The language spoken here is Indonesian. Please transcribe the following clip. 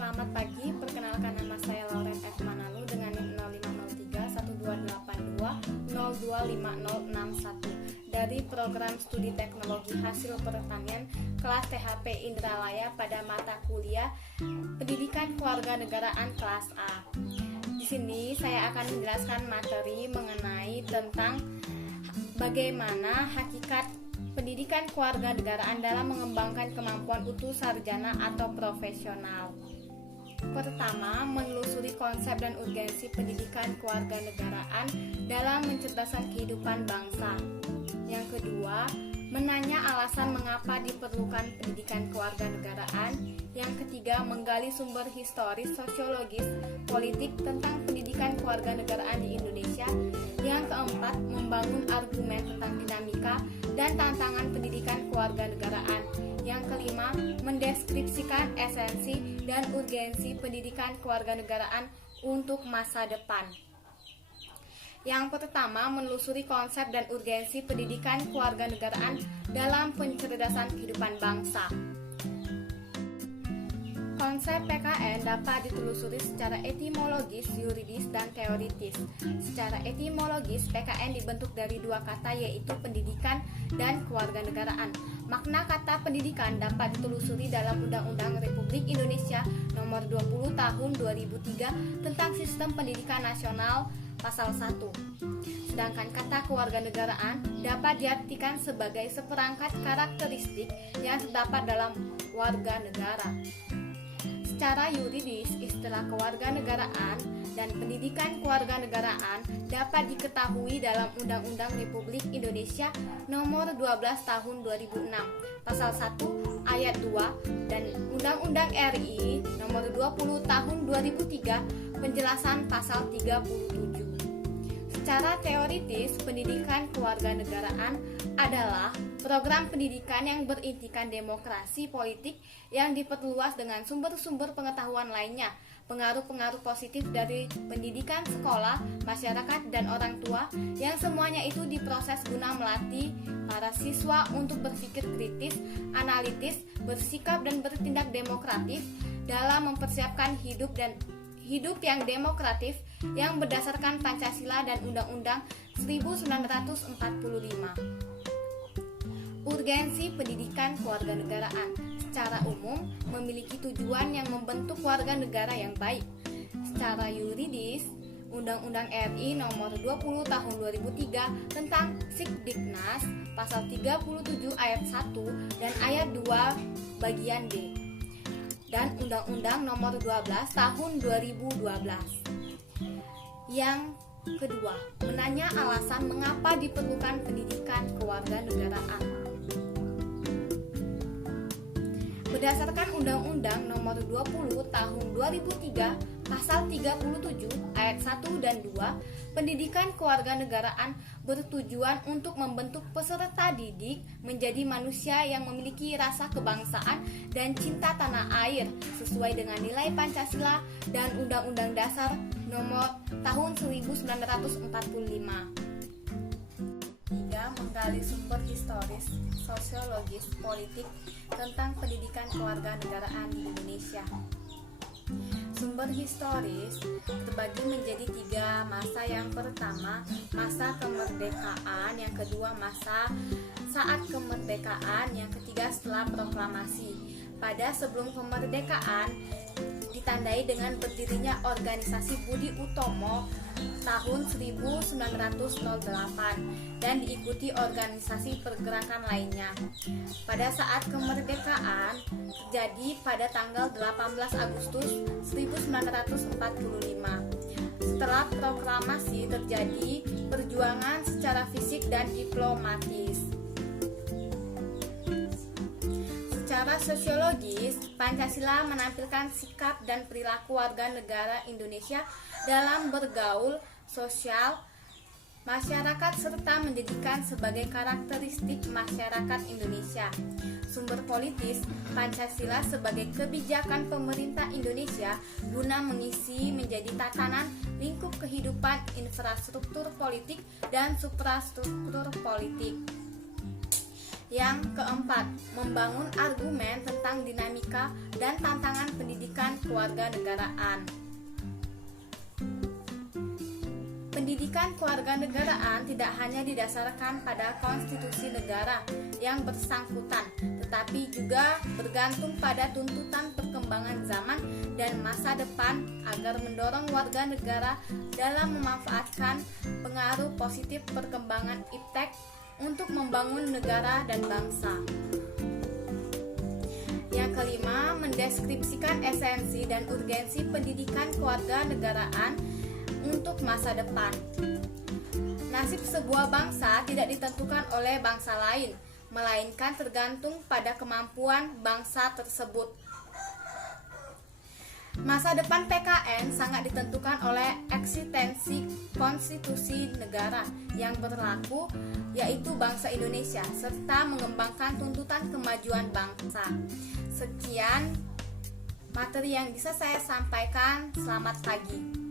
selamat pagi. Perkenalkan, nama saya Lauren F. Manalu dengan NIM 0503-1282-025061 dari Program Studi Teknologi Hasil Pertanian kelas THP Indralaya pada mata kuliah Pendidikan Kewarganegaraan kelas A. Di sini saya akan menjelaskan materi mengenai tentang bagaimana hakikat pendidikan kewarganegaraan dalam mengembangkan kemampuan utuh sarjana atau profesional. Pertama, menelusuri konsep dan urgensi pendidikan kewarganegaraan dalam mencerdaskan kehidupan bangsa. Yang kedua, menanya alasan mengapa diperlukan pendidikan kewarganegaraan. Yang ketiga, menggali sumber historis, sosiologis, politik tentang pendidikan kewarganegaraan di Indonesia. Yang keempat, membangun argumen tentang dinamika dan tantangan pendidikan kewarganegaraan. Yang kelima, mendeskripsikan esensi dan urgensi pendidikan kewarganegaraan untuk masa depan. Yang pertama, menelusuri konsep dan urgensi pendidikan kewarganegaraan dalam pencerdasan kehidupan bangsa. Konsep PKN dapat ditelusuri secara etimologis, yuridis, dan teoritis. Secara etimologis, PKN dibentuk dari dua kata, yaitu pendidikan dan kewarganegaraan. Makna kata pendidikan dapat ditelusuri dalam Undang-Undang Republik Indonesia Nomor 20 Tahun 2003 tentang Sistem Pendidikan Nasional Pasal 1. Sedangkan kata kewarganegaraan dapat diartikan sebagai seperangkat karakteristik yang terdapat dalam warga negara. Secara yuridis, istilah kewarganegaraan dan pendidikan kewarganegaraan dapat diketahui dalam Undang-Undang Republik Indonesia Nomor 12 Tahun 2006, Pasal 1 Ayat 2 dan Undang-Undang RI Nomor 20 Tahun 2003, penjelasan Pasal 37. Secara teoritis, pendidikan kewarganegaraan adalah program pendidikan yang berintikan demokrasi politik yang diperluas dengan sumber-sumber pengetahuan lainnya. Pengaruh-pengaruh positif dari pendidikan sekolah, masyarakat, dan orang tua yang semuanya itu diproses guna melatih para siswa untuk berpikir kritis, analitis, bersikap dan bertindak demokratis dalam mempersiapkan hidup yang demokratif yang berdasarkan Pancasila dan Undang-Undang 1945. Urgensi pendidikan kewarganegaraan secara umum memiliki tujuan yang membentuk warga negara yang baik. Secara yuridis, Undang-Undang RI Nomor 20 Tahun 2003 tentang Sikdiknas Pasal 37 Ayat 1 dan Ayat 2 Bagian D dan Undang-Undang Nomor 12 Tahun 2012. Yang kedua, menanya alasan mengapa diperlukan pendidikan kewarganegaraan. Berdasarkan Undang-Undang Nomor 20 Tahun 2003 Pasal 37 Ayat 1 dan 2, pendidikan kewarganegaraan bertujuan untuk membentuk peserta didik menjadi manusia yang memiliki rasa kebangsaan dan cinta tanah air sesuai dengan nilai Pancasila dan Undang-Undang Dasar Nomor Tahun 1945. 3. Menggali sumber historis, sosiologis, politik tentang pendidikan kewarganegaraan di Indonesia. Sumber historis terbagi menjadi 3 masa. Yang pertama, masa kemerdekaan. Yang kedua, masa saat kemerdekaan. Yang ketiga, setelah proklamasi. Pada sebelum kemerdekaan ditandai dengan berdirinya organisasi Budi Utomo tahun 1908 dan diikuti organisasi pergerakan lainnya. Pada saat kemerdekaan terjadi pada tanggal 18 Agustus 1945. Setelah proklamasi terjadi perjuangan secara fisik dan diplomatis. Secara sosiologis, Pancasila menampilkan sikap dan perilaku warga negara Indonesia dalam bergaul, sosial, masyarakat serta menjadikan sebagai karakteristik masyarakat Indonesia. Sumber politis, Pancasila sebagai kebijakan pemerintah Indonesia guna mengisi menjadi tatanan lingkup kehidupan infrastruktur politik dan suprastruktur politik. Yang keempat, membangun argumen tentang dinamika dan tantangan pendidikan kewarganegaraan. Pendidikan kewarganegaraan tidak hanya didasarkan pada konstitusi negara yang bersangkutan, tetapi juga bergantung pada tuntutan perkembangan zaman dan masa depan agar mendorong warga negara dalam memanfaatkan pengaruh positif perkembangan iptek untuk membangun negara dan bangsa. Yang kelima, mendeskripsikan esensi dan urgensi pendidikan kewarganegaraan untuk masa depan. Nasib sebuah bangsa tidak ditentukan oleh bangsa lain, melainkan tergantung pada kemampuan bangsa tersebut. Masa depan PKN sangat ditentukan oleh eksistensi konstitusi negara yang berlaku, yaitu bangsa Indonesia, serta mengembangkan tuntutan kemajuan bangsa. Sekian materi yang bisa saya sampaikan. Selamat pagi.